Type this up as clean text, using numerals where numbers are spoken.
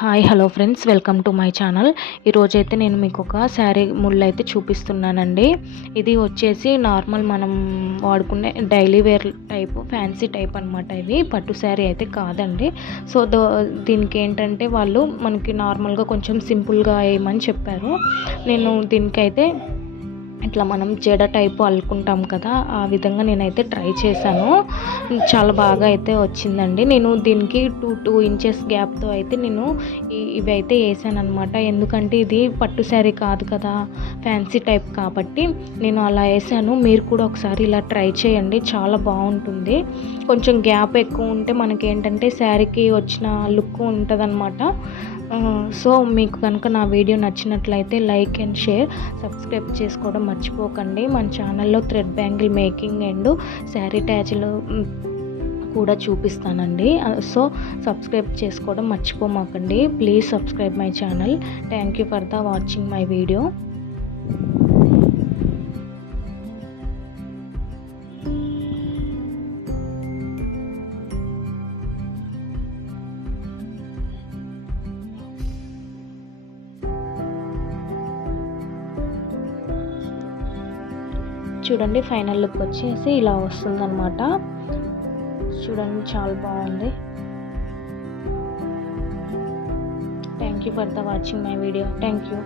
Hi hello friends, welcome to my channel. ఈరోజైతే నేను మీకు ఒక శారీ ముళ్ళు అయితే చూపిస్తున్నానండి. ఇది వచ్చేసి నార్మల్ మనం వాడుకునే daily wear type fancy type అనమాట. ఇవి పట్టు శారీ అయితే కాదండి. సో దీనికి ఏంటంటే వాళ్ళు మనకి నార్మల్గా కొంచెం సింపుల్గా వేయమని చెప్పారు. నేను దీనికైతే ఇట్లా మనం జడ టైపు అల్లుకుంటాం కదా, ఆ విధంగా నేనైతే ట్రై చేశాను. చాలా బాగా అయితే వచ్చిందండి. నేను దీనికి 2 ఇంచెస్ గ్యాప్తో అయితే నేను ఇవి అయితే వేసాను అనమాట. ఎందుకంటే ఇది పట్టు శారీ కాదు కదా, ఫ్యాన్సీ టైప్ కాబట్టి నేను అలా వేసాను. మీరు కూడా ఒకసారి ఇలా ట్రై చేయండి, చాలా బాగుంటుంది. కొంచెం గ్యాప్ ఎక్కువ ఉంటే మనకి ఏంటంటే శారీకి వచ్చిన లుక్ ఉంటుంది అనమాట. సో మీకు కనుక నా వీడియో నచ్చినట్లయితే లైక్ అండ్ షేర్, సబ్స్క్రైబ్ చేసుకోవడం మర్చిపోకండి. మన ఛానల్లో thread bangle making and sari ట్యాచ్లు కూడా చూపిస్తానండి. సో సబ్స్క్రైబ్ చేసుకోవడం మర్చిపోమాకండి. Please subscribe my channel. Thank you for the watching my video. చూడండి, ఫైనల్ లుక్ వచ్చేసి ఇలా వస్తుందన్నమాట. చూడండి, చాలా బాగుంది. Thank you for the watching my video. Thank you.